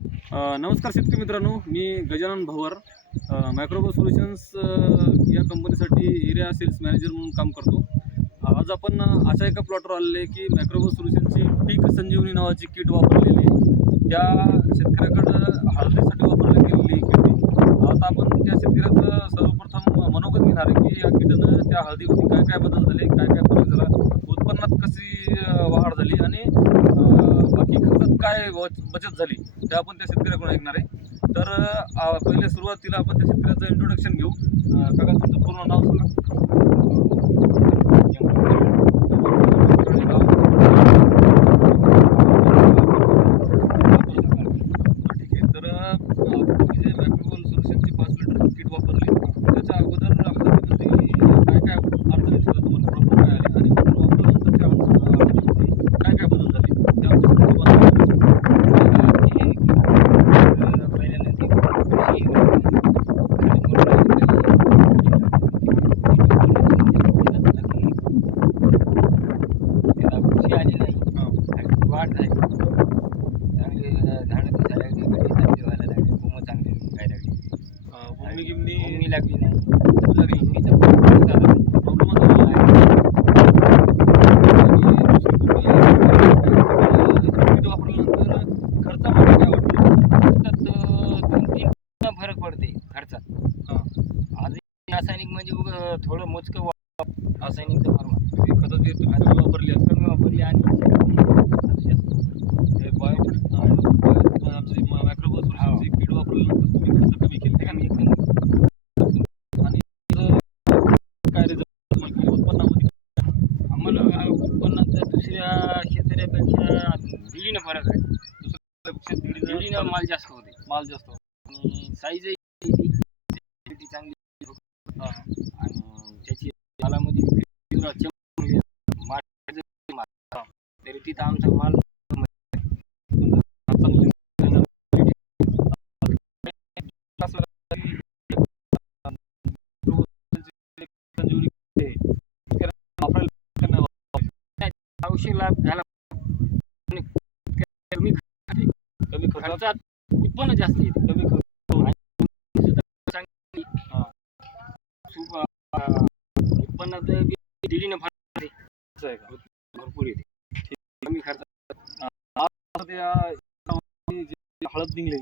नमस्कार शेतकरी मित्रांनो, मी गजानन भवर मायक्रोबो सोल्युशन्स या कंपनीसाठी एरिया सेल्स मॅनेजर म्हणून काम करतो. आज आपण अशा एका प्लॉटवर आलेले की मायक्रोबो सोल्युशनची पीक संजीवनी नावाची किट वापरलेली त्या शेतकऱ्याकडं हळदीसाठी वापरली गेलेली किट. आता आपण त्या शेतकऱ्याचं सर्वप्रथम मनोगत घेणार आहे की या किटनं त्या हळदीमध्ये काय काय बदल झाले, काय काय फरक झाला, उत्पन्नात कशी वाढ झाली आणि बाकी खर्चात काय बचत झाली ते आपण त्या शेतकऱ्याकडून ऐकणार आहे. तर पहिले सुरुवातीला आपण त्या शेतकऱ्याचं इंट्रोडक्शन घेऊ. काका, तुमचं पूर्ण नाव सांगा. ठीक आहे. तर तुम्ही जे मॅक्रोबोल सोल्युशनची 5 लिटर किट वापरली त्याच्या अगोदर हळदीमध्ये काय काय अडचणी झाल्या, तुम्हाला प्रॉब्लेम काय आले आणि नंतर वापरल्यानंतर त्या हळदीमध्ये काय काय बदल झाले ते आमच्या वाढ झाली, चांगली झाडं दिसायला लागली, गड्डी चांगली व्हायला लागली, कोमं चांगली निघायला लागली, भूमी गिमणी कोंबणी लागली नाही, लागली. कोंबणीचा प्रॉब्लेम झाला. प्रॉब्लेम झालेला आहे. किट वापरल्यानंतर खर्चामध्ये काय वाटतं? त्यात 2-3 फरक पडते खर्चात. आज रासायनिक म्हणजे थोडं मोजकं रासायनिकचं प्रमाण तुम्ही खताची तुम्ही कमी वापरली आहे. कमी वापरली आणि ते आमची मायक्रोबो सोल्युशनची किट वापरल्यानंतर तुम्ही खर्च कमी केले कमी आणि काय रिझल्ट उत्पन्नामध्ये? आम्हाला उत्पन्नाचा दुसऱ्या शेतकऱ्यापेक्षा दीडीनं फरक आहे. दीडीनं माल जास्त होते माल जास्त होतो. आणि साईजही ती चांगली आणि त्याची मालामध्ये तरी तिथं आमचा माल औषध लाभ झाला. कमी कमी खर्चात खर्चात उत्पन्न जास्त येते. कमी खर्च उत्पन्नात दीडीनं फरक आहे का? भरपूर येते. कमी खर्चात आता त्या जी हळद निघली